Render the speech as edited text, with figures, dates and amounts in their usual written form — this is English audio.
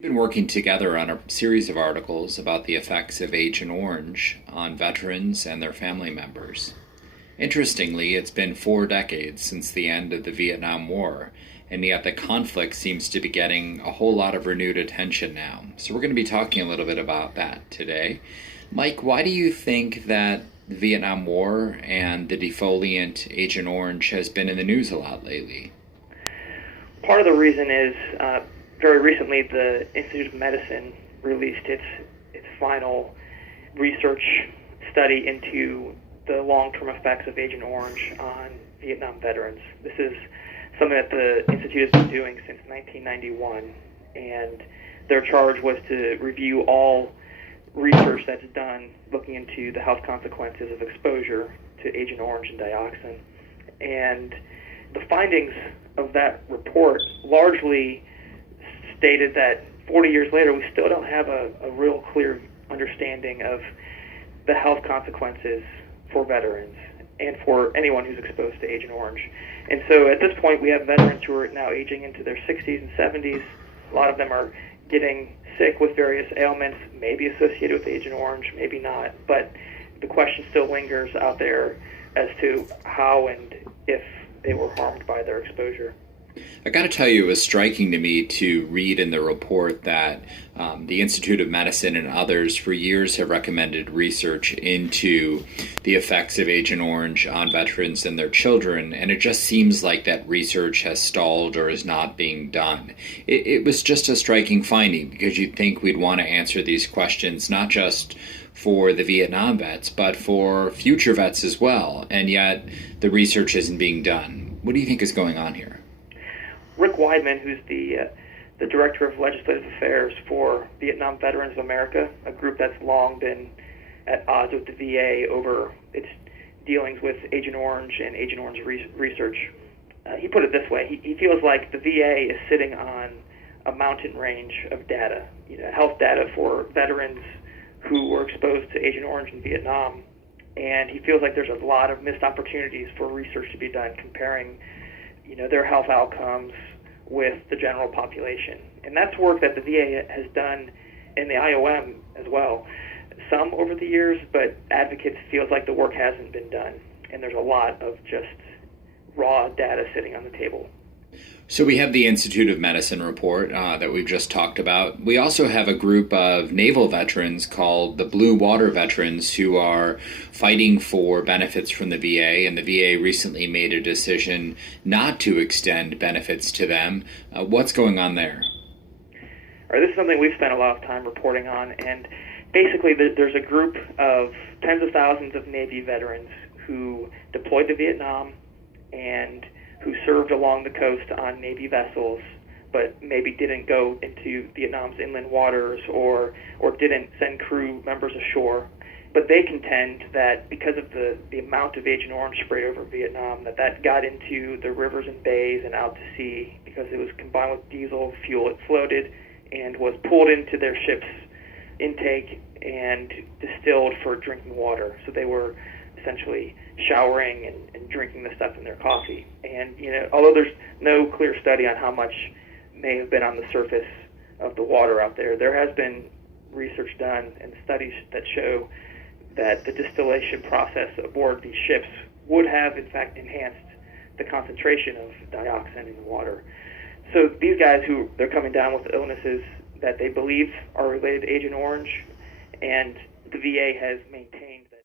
We've been working together on a series of articles about the effects of Agent Orange on veterans and their family members. Interestingly, it's been 4 decades since the end of the Vietnam War, and yet the conflict seems to be getting a whole lot of renewed attention now. So we're going to be talking a little bit about that today. Mike, why do you think that the Vietnam War and the defoliant Agent Orange has been in the news a lot lately? Part of the reason is very recently the Institute of Medicine released its final research study into the long-term effects of Agent Orange on Vietnam veterans. This is something that the Institute has been doing since 1991, and their charge was to review all research that's done looking into the health consequences of exposure to Agent Orange and dioxin. And the findings of that report largely stated that 40 years later, we still don't have a real clear understanding of the health consequences for veterans and for anyone who's exposed to Agent Orange. And so at this point, we have veterans who are now aging into their 60s and 70s. A lot of them are getting sick with various ailments, maybe associated with Agent Orange, maybe not. But the question still lingers out there as to how and if they were harmed by their exposure. I got to tell you, it was striking to me to read in the report that the Institute of Medicine and others for years have recommended research into the effects of Agent Orange on veterans and their children, and it just seems like that research has stalled or is not being done. It was just a striking finding, because you'd think we'd want to answer these questions not just for the Vietnam vets, but for future vets as well, and yet the research isn't being done. What do you think is going on here? Rick Weidman, who's the Director of Legislative Affairs for Vietnam Veterans of America, a group that's long been at odds with the VA over its dealings with Agent Orange and Agent Orange research. He put it this way: he feels like the VA is sitting on a mountain range of data, health data for veterans who were exposed to Agent Orange in Vietnam, and he feels like there's a lot of missed opportunities for research to be done comparing their health outcomes with the general population. And that's work that the VA has done in the IOM as well. Some over the years, but advocates feels like the work hasn't been done. And there's a lot of just raw data sitting on the table. So we have the Institute of Medicine report that we've just talked about. We also have a group of naval veterans called the Blue Water Veterans who are fighting for benefits from the VA, and the VA recently made a decision not to extend benefits to them. What's going on there? All right, this is something we've spent a lot of time reporting on, and basically there's a group of tens of thousands of Navy veterans who deployed to Vietnam and who served along the coast on Navy vessels, but maybe didn't go into Vietnam's inland waters or didn't send crew members ashore. But they contend that because of the amount of Agent Orange sprayed over Vietnam, that got into the rivers and bays and out to sea because it was combined with diesel fuel. It floated and was pulled into their ship's intake and distilled for drinking water. So they were essentially showering and drinking the stuff in their coffee. And, although there's no clear study on how much may have been on the surface of the water out there, there has been research done and studies that show that the distillation process aboard these ships would have, in fact, enhanced the concentration of dioxin in the water. So these guys they're coming down with illnesses that they believe are related to Agent Orange, and the VA has maintained that